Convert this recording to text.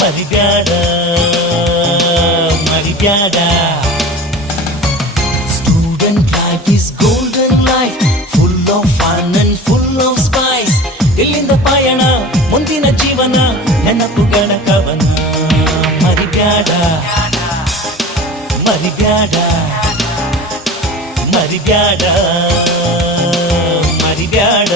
ಮರಿಬ್ಯಾಡ ಮರಿಬ್ಯಾಡ student life is golden life full of fun and full of spice ಇಲ್ಲಿಂದ ಪಯಣ ಮುಂದಿನ ಜೀವನ ನೆನಪುಗಳ ಕವನ ಮರಿಬ್ಯಾಡ ಮರಿಬ್ಯಾಡ ಮರಿಬ್ಯಾಡ ಮರಿಬ್ಯಾಡ